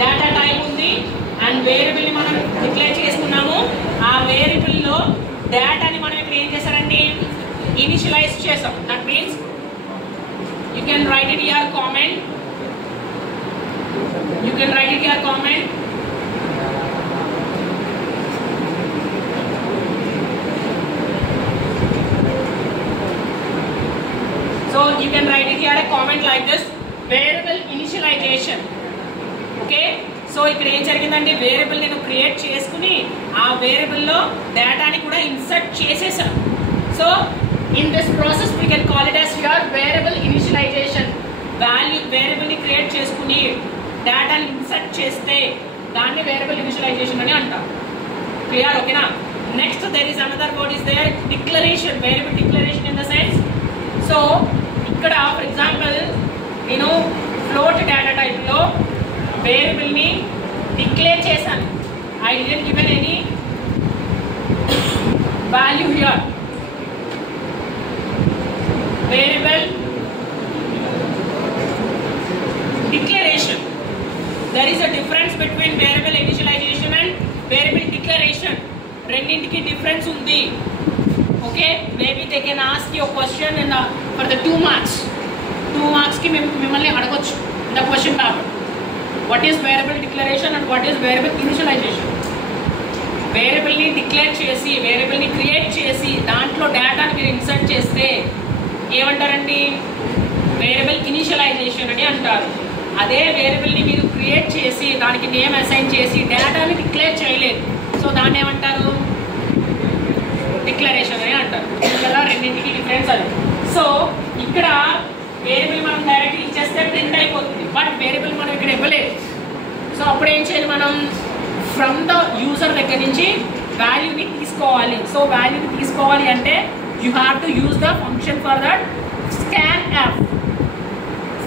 Data type ఉంది and variable ని మనం డిక్లేర్ చేసుకున్నాము. ఆ వేరియబుల్ లో డేటాని మనం ఇక్కడ ఏం చేశారండి, ఇనిషియలైజ్ చేసాం. That means you can write it here comment, you can write it here comment. So you can write it here a comment like this, variable initialization. Okay, so ఇక్కడ ఏం జరిగిందంటే వేరియబుల్ నేను క్రియేట్ చేసుకుని ఆ variable లో డేటాని కూడా insert చేసేసాను. So in this process we can call it as your variable initialization. Value variable ని క్రియేట్ చేసుకుని డేటాని ఇన్సర్ట్ చేస్తే దాన్ని వేరియబుల్ ఇనిషియలైజేషన్ అని అంటాం. క్లియర్? ఓకేనా? Next there is another word is there, declaration. Variable declaration in the sense, so ఇక్కడ for example నేను ఫ్లోట్ డేటా టైప్ లో వేరియబుల్ ని డిక్లేర్ చేశాను. I didn't given any value here. Variable declaration, there is a difference between variable initialization and variable declaration. రెండింటికి difference ఉంది. Okay, maybe they can ask you a question in the for the 2 marks. 2 marks ki mimmalni adagocchu in the question paper. What is variable declaration and what is variable initialization? Variable ni declare chesi, variable ni create chesi, dantlo data ni meer insert cheste emantarandi, variable initialization ani antaru. Ade variable ni meer create chesi daniki name assign chesi data ni declare cheyaledu, so danni emantaru, declaration అని అంటారు. ఇలా రెండింటికి difference అది. So ఇక్కడ variable మనం direct ఇచ్చేస్తే print అయిపోతుంది, but variable మనం ఇక్కడ ఇవ్వలేదు. సో అప్పుడు ఏం చేయాలి, మనం ఫ్రమ్ ద యూజర్ దగ్గర నుంచి వాల్యూని తీసుకోవాలి. సో వాల్యూని తీసుకోవాలి అంటే you have to use the function for that scanf.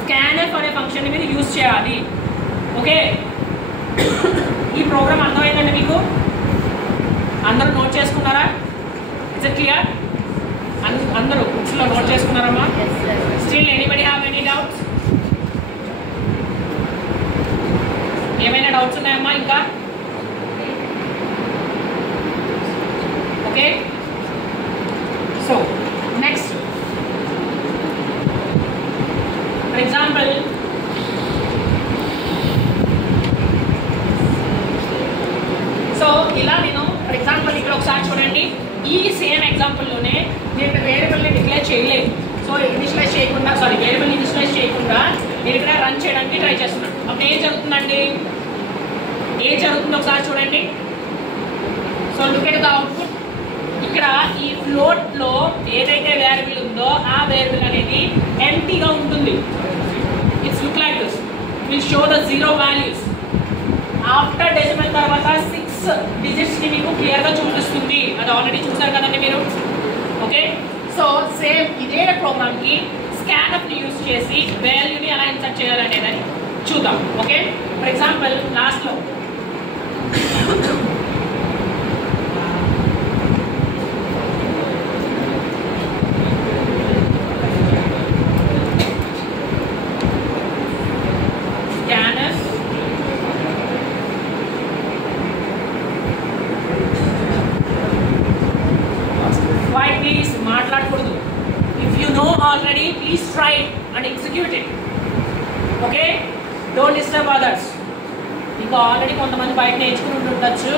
scanf అనే ఫంక్షన్ని మీరు యూజ్ చేయాలి. ఓకే, ఈ ప్రోగ్రామ్ అర్థమైందండి మీకు? అందరూ నోట్ చేసుకున్నారా? Is it clear? అందరూ బుక్స్ లో నోట్ చేసుకున్నారమ్మా? Still anybody have any doubts? ఏమైనా డౌట్స్ ఉన్నాయమ్మా ఇంకా? Okay, so next for example so ఇలా నేను ఫర్ ఎగ్జాంపుల్ ఇక్కడ ఒకసారి చూడండి. ఈ సేమ్ ఎగ్జాంపుల్లోనే నేను వేరియబుల్ని డిక్లేర్ చేయలేదు. సో ఇనిషియలైజ్ చేయకుండా వేరియబుల్ ఇనిషియలైజ్ చేయకుండా నేను ఇక్కడ రన్ చేయడానికి ట్రై చేస్తున్నాను. అప్పుడు ఏం జరుగుతుందండి, ఏం జరుగుతుందో ఒకసారి చూడండి. So look at the output. ఇక్కడ ఈ ఫ్లోట్లో ఏదైతే వేరియబుల్ ఉందో ఆ వేరియబుల్ అనేది ఎంటీగా ఉంటుంది. It's look like this, will show the 0 values. After decimal తర్వాత 6 డిజిట్స్ ని మీకు క్లియర్ గా చూపిస్తుంది. అది ఆల్రెడీ చూసారు కదండి మీరు. ఓకే, సో సేమ్ ఇదే ప్రోగ్రామ్ కి స్కాన్ఫ్ ని యూజ్ చేసి వాల్యూని ఎలా ఇన్సర్ట్ చేయాలనేది చూద్దాం. ఓకే, ఫర్ ఎగ్జాంపుల్ లాస్ట్ లో already, please try it and execute it. Okay, don't disturb others. మీకు ఆల్రెడీ కొంతమంది బయట నేర్చుకుని ఉండొచ్చు,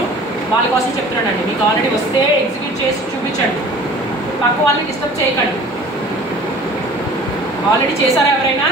వాళ్ళ కోసం చెప్తున్నానండి. మీకు ఆల్రెడీ వస్తే ఎగ్జిక్యూట్ చేసి చూపించండి, పక్క వాళ్ళని డిస్టర్బ్ చేయకండి. ఆల్రెడీ చేశారా ఎవరైనా?